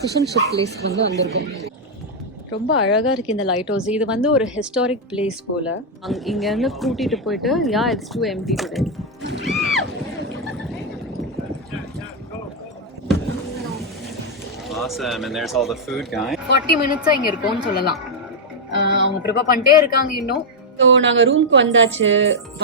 Fish and ship பிளேஸ்க்கு வந்து வந்திருக்கோம். ரொம்ப அழகாக இருக்குது இந்த லைட் ஹவுஸ். இது வந்து ஒரு ஹிஸ்டாரிக் பிளேஸ் போல். இங்கேருந்து கூட்டிகிட்டு போயிட்டு it's too empty today. Awesome, and there's all the food, guys. 40 minutes இங்கே இருக்கோம்னு சொல்லலாம். அவங்க ப்ரிப்பேர் பண்ணிட்டே இருக்காங்க இன்னும். ஸோ நாங்கள் ரூம்க்கு வந்தாச்சு.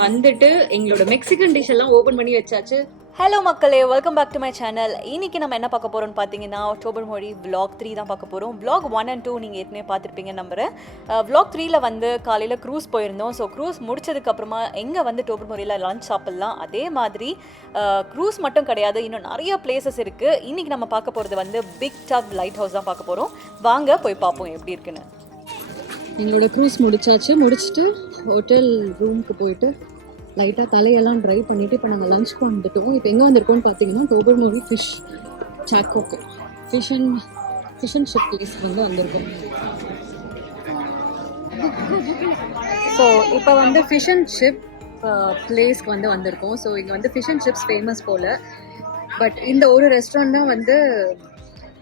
வந்துட்டு எங்களோட மெக்சிகன் டிஷ் எல்லாம் ஓப்பன் பண்ணி வச்சாச்சு. ஹலோ மக்களே, welcome back to my channel. இன்றைக்கி நம்ம என்ன பார்க்க போகிறோம்னு பார்த்தீங்கன்னா அக்டோபர் மொழி vlog 3 தான் பார்க்க போகிறோம். vlog 1 and 2 நீங்கள் ஏற்கனவே பார்த்துருப்பீங்க நம்புகிறேன். vlog 3ல் வந்து காலையில் க்ரூஸ் போயிருந்தோம். ஸோ க்ரூஸ் முடிச்சதுக்கப்புறமா எங்கே வந்து அக்டோபர் மொழியில் லஞ்ச் சாப்பிட்லாம். அதே மாதிரி க்ரூஸ் மட்டும் கிடையாது, இன்னும் நிறைய பிளேசஸ் இருக்குது. இன்றைக்கி நம்ம பார்க்க போகிறது வந்து பிக் டப் லைட் ஹவுஸ் தான் பார்க்க போகிறோம். வாங்க போய் பார்ப்போம் எப்படி இருக்குன்னு. எங்களோட க்ரூஸ் முடிச்சுட்டு ஹோட்டல் ரூமுக்கு போயிட்டு லைட்டாக தலையெல்லாம் ட்ரை பண்ணிவிட்டு இப்போ நாங்கள் லஞ்சுக்கு வந்துட்டோம். இப்போ எங்கே வந்திருக்கோம்னு பார்த்தீங்கன்னா அக்டோபர் மொழி ஃபிஷ் சாக்கோக்கு ஃபிஷ் அண்ட் ஷிப் பிளேஸ்க்கு வந்து வந்திருக்கோம். ஸோ இப்போ வந்து ஃபிஷ் அண்ட் ஷிப் பிளேஸ்க்கு வந்து வந்திருக்கோம். ஸோ இங்கே வந்து ஃபிஷ் அண்ட் ஷிப்ஸ் ஃபேமஸ் போல். பட் இந்த ஒரு ரெஸ்டாரண்ட் தான் வந்து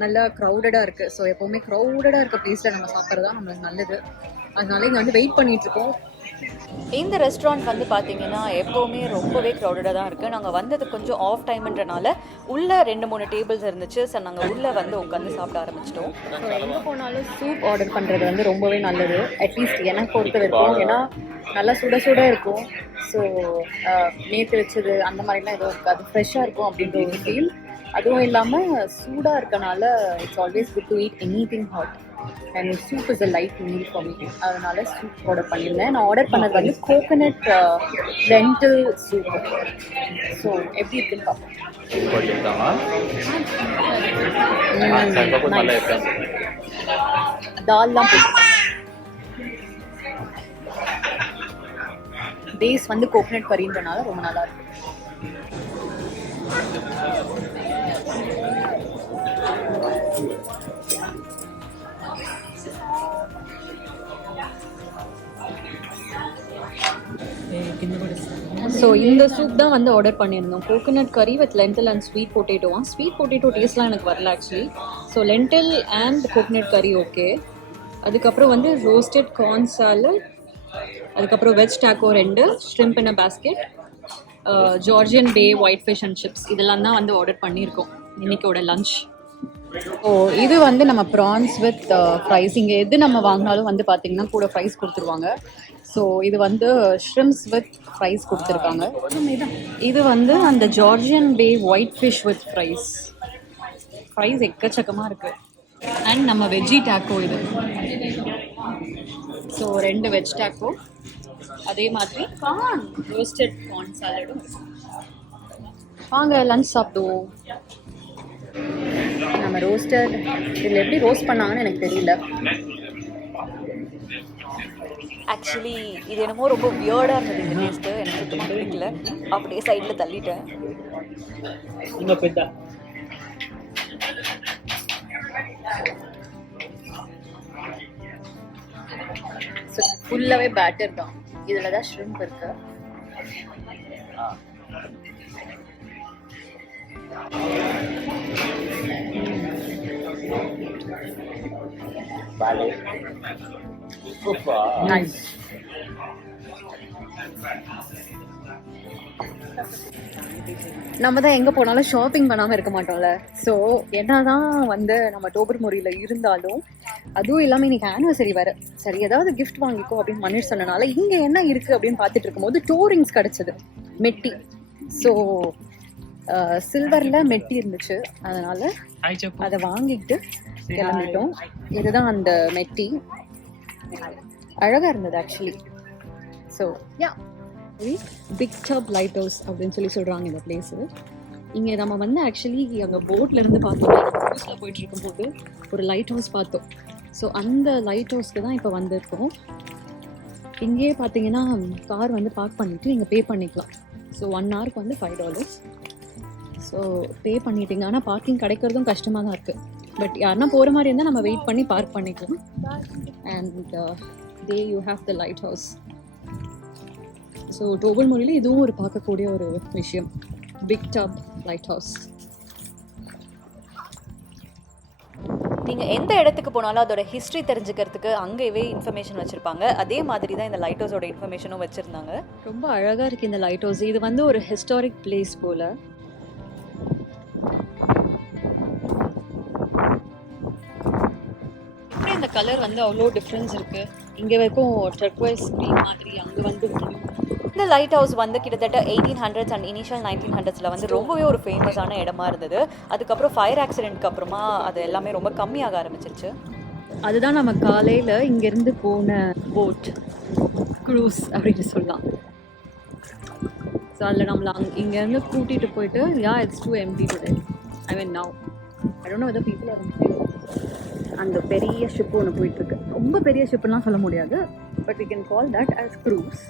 நல்லா க்ரௌடடாக இருக்குது. ஸோ எப்போவுமே க்ரௌடடாக இருக்க பிளேஸில் நம்ம சாப்பிட்றது தான் நம்மளுக்கு நல்லது. அதனால இங்கே வந்து வெயிட் பண்ணிகிட்ருக்கோம். இந்த ரெஸ்டாரண்ட் வந்து பார்த்தீங்கன்னா எப்போவுமே ரொம்பவே க்ரௌடடாக தான் இருக்குது. நாங்கள் வந்தது கொஞ்சம் ஆஃப் டைம்ன்றனால உள்ளே 2-3 டேபிள்ஸ் இருந்துச்சு. ஸோ நாங்கள் உள்ளே வந்து உட்காந்து சாப்பிட ஆரம்பிச்சிட்டோம். ஸோ எங்கே போனாலும் சூப் ஆர்டர் பண்ணுறது வந்து ரொம்பவே நல்லது. அட்லீஸ்ட் எனக்கு பொறுத்த வரைக்கும். ஏன்னா நல்லா சுட இருக்கும். ஸோ நேற்று வச்சது அந்த மாதிரிலாம் எதுவும் இருக்காது, ஃப்ரெஷ்ஷாக இருக்கும் அப்படின்ற ஒரு ஃபீல். அதுவும் இல்லாமல் சூடாக இருக்கனால it's always good to eat anything hot. And soup is a light meal for me. அதனால சூப் ஆர்டர் பண்ணியிருந்தேன். நான் ஆர்டர் பண்ணது வந்து கோகனட் லென்டில் சூப். ஸோ எப்படி இருக்குன்னு பார்ப்போம். தால்லாம் பேஸ் வந்து கோகனட் கறின்றனால ரொம்ப நல்லா இருக்கு. ஸோ இந்த சூப் தான் வந்து ஆர்டர் பண்ணியிருந்தோம். Coconut curry with lentil and sweet பொட்டேட்டோவா. ஸ்வீட் பொட்டேட்டோ டேஸ்ட்லாம் எனக்கு வரல actually. So lentil and coconut curry okay. அதுக்கப்புறம் வந்து ரோஸ்டட் கார்ன் சாலட், அதுக்கப்புறம் veg taco 2, shrimp in a basket, Georgian Bay white fish and chips இதெல்லாம் தான் வந்து ஆர்டர் பண்ணியிருக்கோம் இன்னைக்கோட லஞ்ச். ஓ இது வந்து நம்ம ப்ரான்ஸ் வித் ஃப்ரைஸ். இங்கே எது நம்ம வாங்கினாலும் வந்து பார்த்திங்கன்னா கூட ஃப்ரைஸ் கொடுத்துருவாங்க. ஸோ இது வந்து ஷ்ரிம்ப்ஸ் வித் ஃப்ரைஸ் கொடுத்துருக்காங்க. இது வந்து அந்த Georgian Bay white fish with fries எக்கச்சக்கமாக இருக்குது. அண்ட் நம்ம வெஜ்ஜி டாக்கோ இது. ஸோ 2 வெஜ் டாக்கோ, அதே மாதிரி ரோஸ்டட் கார்ன் சாலடும். வாங்க லஞ்ச் சாப்பிடுவோம். நம்ம ரோஸ்டட் இதில் எப்படி ரோஸ்ட் பண்ணாங்கன்னு எனக்கு தெரியல. ஆக்சுவலி இது என்னமோ ரொம்ப வியர்டாக இருந்தது இந்த டேஸ்ட்டு. எனக்கு சுத்தமாக பிடிக்கல. அப்படியே சைடில் தள்ளிட்டேன். ஸோ ஃபுல்லாகவே பேட்டர் தான். இதில் தான் ஷ்ரிம்ப் இருக்கு. Nice. நம்ம தான் எங்கே போனாலும் ஷாப்பிங் பண்ணாமல் இருக்க மாட்டோம்ல. ஸோ என்னதான் வந்து நம்ம அக்டோபர் மொழியில் இருந்தாலும், அதுவும் இல்லாமல் இன்னைக்கு ஆனிவர்சரி வேறு. சரி ஏதாவது கிஃப்ட் வாங்கிக்கோ அப்படின்னு மன்னிர் சொன்னனால இங்கே என்ன இருக்குது அப்படின்னு பார்த்துட்டு இருக்கும்போது டோரிங்ஸ் கிடச்சிது, மெட்டி. ஸோ சில்வரில் மெட்டி இருந்துச்சு, அதனால் அதை வாங்கிட்டு கிளம்பிட்டோம். இதுதான் அந்த மெட்டி. அழகாக இருந்தது actually. So Big Tub Lighthouse அப்படின்னு சொல்கிறாங்க இந்த பிளேஸு. இங்கே நம்ம வந்து ஆக்சுவலி அங்கே போட்லேருந்து பார்த்தோம்னா க்ரூஸில் போயிட்டு இருக்கும்போது ஒரு லைட் ஹவுஸ் பார்த்தோம். ஸோ அந்த லைட் ஹவுஸ்க்கு தான் இப்போ வந்திருக்கோம். இங்கேயே பார்த்தீங்கன்னா கார் வந்து பார்க் பண்ணிவிட்டு இங்கே பே பண்ணிக்கலாம். ஸோ 1 ஹவருக்கு வந்து $5. ஸோ பே பண்ணிட்டீங்க. ஆனால் பார்க்கிங் கிடைக்கிறதும் கஷ்டமாக தான் இருக்குது. பட் யாருன்னா போகிற மாதிரி இருந்தால் நம்ம வெயிட் பண்ணி பார்க் பண்ணிக்கலாம். And you have the light house. So October மொழியில் இதுவும் ஒரு பார்க்கக்கூடிய ஒரு விஷயம், பிக் டப் லைட் ஹவுஸ். நீங்கள் எந்த இடத்துக்கு போனாலும் அதோட ஹிஸ்ட்ரி தெரிஞ்சுக்கிறதுக்கு அங்கேயே இன்ஃபர்மேஷன் வச்சுருப்பாங்க. அதே மாதிரி தான் இந்த லைட் ஹவுஸோட இன்ஃபர்மேஷனும் வச்சுருந்தாங்க. ரொம்ப அழகாக இருக்குது இந்த லைட் ஹவுஸ். இது வந்து ஒரு ஹிஸ்டாரிக் பிளேஸ் போல். எப்படி இந்த கலர் வந்து அவ்வளோ டிஃப்ரென்ஸ் இருக்குது. இங்கே வரைக்கும் டர்க்வைஸ் க்ரீன் மாதிரி, அங்கே வந்து இந்த லைட் ஹவுஸ் வந்து கிட்டத்தட்ட 1800s அண்ட் இனிஷியல் 1900s வந்து ரொம்பவே ஒரு ஃபேமஸான இடமா இருந்தது. அதுக்கப்புறம் ஃபயர் ஆக்சிடென்ட்க்கு அப்புறமா அது எல்லாமே ரொம்ப கம்மியாக ஆரம்பிச்சிருச்சு. அதுதான் நம்ம காலையில் இங்கேருந்து போன போட் க்ரூஸ் அப்படின்னு சொல்லலாம். ஸோ அதில் நம்மளை இங்கேருந்து கூட்டிகிட்டு போயிட்டு it's too empty today. I mean now I don't know whether people are அந்த பெரிய ஷிப் ஒன்று போயிட்டுருக்கு. ரொம்ப பெரிய ஷிப்புலாம் சொல்ல முடியாது, but we can call that as cruise.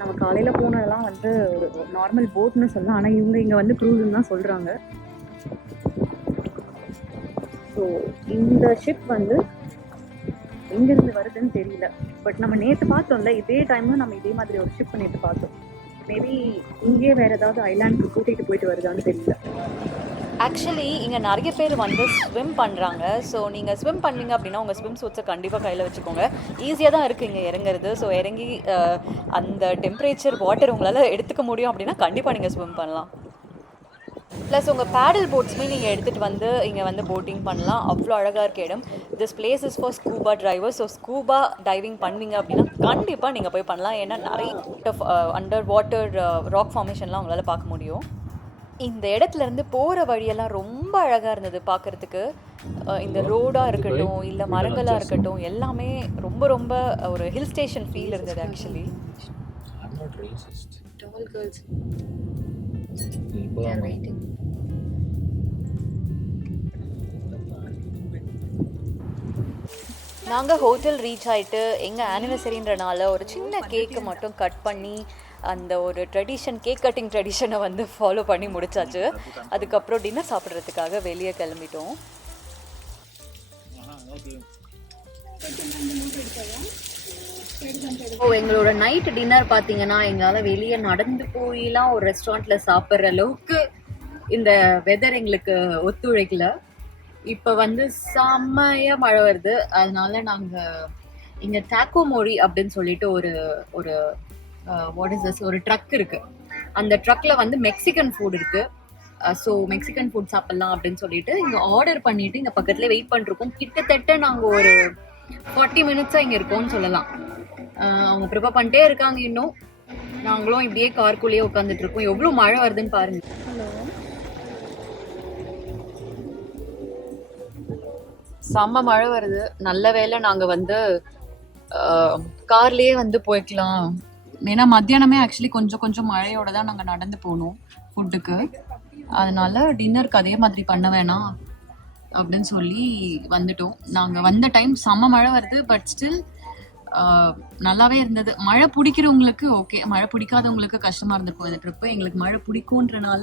நம்ம காலையில் போனதெல்லாம் வந்து ஒரு நார்மல் போட்னு சொல்லலாம், ஆனால் இவங்க இங்கே வந்து க்ரூஸ்ன்னு தான் சொல்கிறாங்க. ஸோ இந்த ஷிப் வந்து எங்கேருந்து வருதுன்னு தெரியல, பட் நம்ம நேற்று பார்த்தோம்ல இதே டைமும் நம்ம இதே மாதிரி ஒரு ஷிப் நேற்று பார்த்தோம். மேபி இங்கேயே வேறு ஏதாவது ஐலாண்டுக்கு கூட்டிகிட்டு போயிட்டு வருதான்னு தெரியல. ஆக்சுவலி இங்கே நிறைய பேர் வந்து ஸ்விம் பண்ணுறாங்க. ஸோ நீங்கள் ஸ்விம் பண்ணீங்க அப்படின்னா உங்கள் ஸ்விம் சூட்ஸை கண்டிப்பாக கையில் வச்சுக்கோங்க. ஈஸியாக தான் இருக்குது இங்கே இறங்குறது. ஸோ இறங்கி அந்த டெம்பரேச்சர் வாட்டர் உங்களால் எடுத்துக்க முடியும் அப்படின்னா கண்டிப்பாக நீங்கள் ஸ்விம் பண்ணலாம். ப்ளஸ் உங்கள் பேடல் போட்ஸுமே நீங்கள் எடுத்துகிட்டு வந்து இங்கே வந்து போட்டிங் பண்ணலாம். அவ்வளோ அழகாக இருக்க இடம். This place is for scuba driver. So scuba diving பண்ணுவீங்க அப்படின்னா கண்டிப்பாக நீங்கள் போய் பண்ணலாம். ஏன்னா நிறைய அண்டர் வாட்டர் ராக் ஃபார்மேஷன்லாம் உங்களால் பார்க்க முடியும். இந்த இடத்துலேருந்து போகிற வழியெல்லாம் ரொம்ப அழகாக இருந்தது பார்க்குறதுக்கு. இந்த ரோடாக இருக்கட்டும் இல்லை மரங்களாக இருக்கட்டும் எல்லாமே ரொம்ப ரொம்ப ஒரு ஹில் ஸ்டேஷன் ஃபீல் இருந்தது ஆக்சுவலி. நாங்கள் ஹோட்டல் ரீச் ஆகிட்டு எங்கள் ஆனிவர்சரின்றனால ஒரு சின்ன கேக்கு மட்டும் கட் பண்ணி அந்த ஒரு ட்ரெடிஷன் கேக் கட்டிங் ட்ரெடிஷனை வந்து ஃபாலோ பண்ணி முடிச்சாச்சு. அதுக்கப்புறம் டின்னர் சாப்பிட்றதுக்காக வெளியே கிளம்பிட்டோம். எங்களோட நைட் டின்னர் பார்த்தீங்கன்னா எங்களால் வெளியே நடந்து போயெல்லாம் ஒரு ரெஸ்டாரண்ட்டில் சாப்பிட்ற அளவுக்கு இந்த வெதர் எங்களுக்கு ஒத்துழைக்கல. இப்போ வந்து செம்மையாக மழை வருது. அதனால நாங்கள் இங்கே டாக்கோ மோரி அப்படின்னு சொல்லிட்டு ஒரு வாட் இஸ் திஸ் ஒரு ட்ரக் இருக்கு. அந்த ட்ரக்ல வந்து மெக்சிகன் ஃபுட் இருக்கு. ஸோ மெக்சிகன் ஃபுட் சாப்பிட்லாம் அப்படின்னு சொல்லிட்டு இங்கே ஆர்டர் பண்ணிட்டு இங்கே பக்கத்துல வெயிட் பண்ணிருக்கோம். கிட்டத்தட்ட நாங்கள் ஒரு 40 மினிட்ஸாக இங்கே இருக்கோம்னு சொல்லலாம். அவங்க ப்ரிப்பேர் பண்ணிட்டே இருக்காங்க. இன்னும் நாங்களும் இப்படியே கார்க்குள்ளேயே உட்காந்துட்டு இருக்கோம். எவ்வளோ மழை வருதுன்னு பாருங்க. செம்ம மழை வருது. நல்ல வேளை நாங்கள் வந்து கார்லேயே வந்து போய்க்கலாம். ஏன்னா மத்தியானமே ஆக்சுவலி கொஞ்சம் மழையோட தான் நாங்கள் நடந்து போனோம் ஃபுட்டுக்கு. அதனால டின்னருக்கு அதே மாதிரி பண்ண வேணாம் அப்படின்னு சொல்லி வந்துட்டோம். நாங்கள் வந்த டைம் செம்ம மழை வருது, பட் ஸ்டில் நல்லாவே இருந்தது. மழை பிடிக்கிறவங்களுக்கு ஓகே, மழை பிடிக்காதவங்களுக்கு கஷ்டமாக இருந்திருக்கும் இந்த ட்ரிப்பு. எங்களுக்கு மழை பிடிக்கும்ன்றனால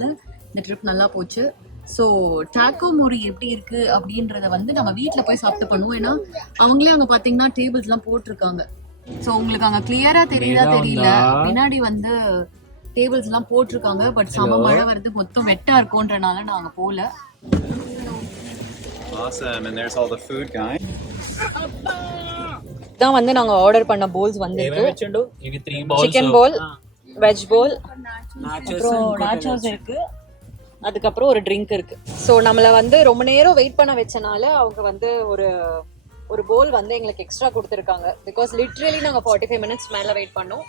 இந்த ட்ரிப் நல்லா போச்சு. ஸோ டாக்கோ மோரி எப்படி இருக்குது அப்படின்றத வந்து நம்ம வீட்டில் போய் சாப்பிட்டு பண்ணுவோம். ஏன்னா அவங்களே அங்கே பார்த்தீங்கன்னா டேபிள்ஸ்லாம் போட்டிருக்காங்க. ஸோ உங்களுக்கு அங்கே கிளியரா தெரியல பின்னாடி வந்து டேபிள்ஸ் எல்லாம் போட்டிருக்காங்க. பட் செம மழை வருது, மொத்தம் வெட்டா இருக்கும்ன்றனால நாங்க போல. Awesome, and there's all the food, guys. தான் வந்து நாங்க ஆர்டர் பண்ண போல்ஸ் வந்திருக்கு. சிக்கன் போல், வெஜ் போல், அப்புறம் நாச்சோஸ் இருக்கு, அதுக்கப்புறம் ஒரு ட்ரிங்க் இருக்கு. ஸோ நம்மளை வந்து ரொம்ப நேரம் வெயிட் பண்ண வச்சனால அவங்க வந்து ஒரு போல் வந்து எங்களுக்கு எக்ஸ்ட்ரா கொடுத்துருக்காங்க. பிகாஸ் லிட்ரலி நாங்கள் 45 மினிட்ஸ் மேலே வெயிட் பண்ணோம்.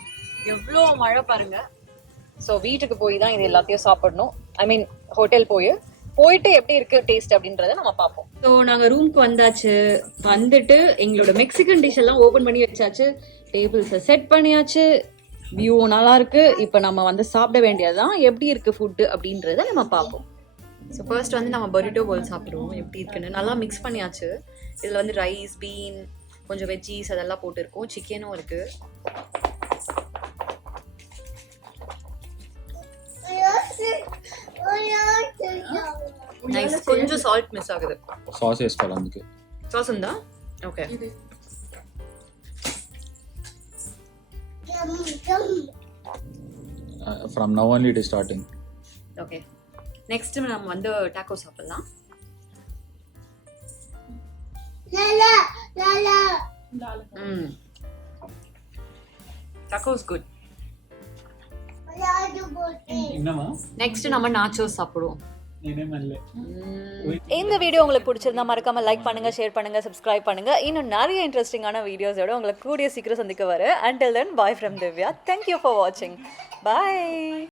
எவ்வளோ மழை பாருங்க. ஸோ வீட்டுக்கு போய் தான் இது எல்லாத்தையும் சாப்பிடணும். ஐ மீன் ஹோட்டல் போயிட்டு எப்படி இருக்கு டேஸ்ட் அப்படின்றத நம்ம பார்ப்போம். ஸோ நாங்கள் ரூம்க்கு வந்தாச்சு. வந்துட்டு எங்களோட மெக்சிகன் டிஷ் எல்லாம் ஓப்பன் பண்ணி வச்சாச்சு. டேபிள்ஸை செட் பண்ணியாச்சு. வியூ நல்லா இருக்கு. இப்போ நம்ம வந்து சாப்பிட வேண்டியதுதான். எப்படி இருக்கு ஃபுட்டு அப்படின்றத நம்ம பார்ப்போம். ஸோ ஃபர்ஸ்ட் வந்து நம்ம பரிட்டோ போல் சாப்பிடுவோம். எப்படி இருக்குன்னு நல்லா மிக்ஸ் பண்ணியாச்சு. இதில் வந்து ரைஸ், பீன், கொஞ்சம் வெஜ்ஜீஸ் அதெல்லாம் போட்டுருக்கோம். சிக்கனும் இருக்கு. நைஸ். கொஞ்சம் சால்ட் மிஸ் ஆகுது. సాస్ వేసుకోవాలి అందుకే. సాస్ ఉందా? Okay. From now only it is starting. Okay. Next நம்ம வந்து டாக்கோ சாப்பிடலாம். tacos good. என்னமா Next நம்ம nachos சாப்பிடுவோம். నేనే మళ్ళీ இந்த வீடியோ உங்களுக்கு பிடிச்சிருந்தா மறக்காம லைக் பண்ணுங்க, ஷேர் பண்ணுங்க, சப்ஸ்கிரைப் பண்ணுங்க. இன்னும் நிறைய இன்ட்ரெஸ்டிங்கான வீடியோஸோட உங்களுக்கு கூடிய சீக்கிரம் சந்திக்க வரேன். Until then, bye from Divya. Thank you for watching. Bye.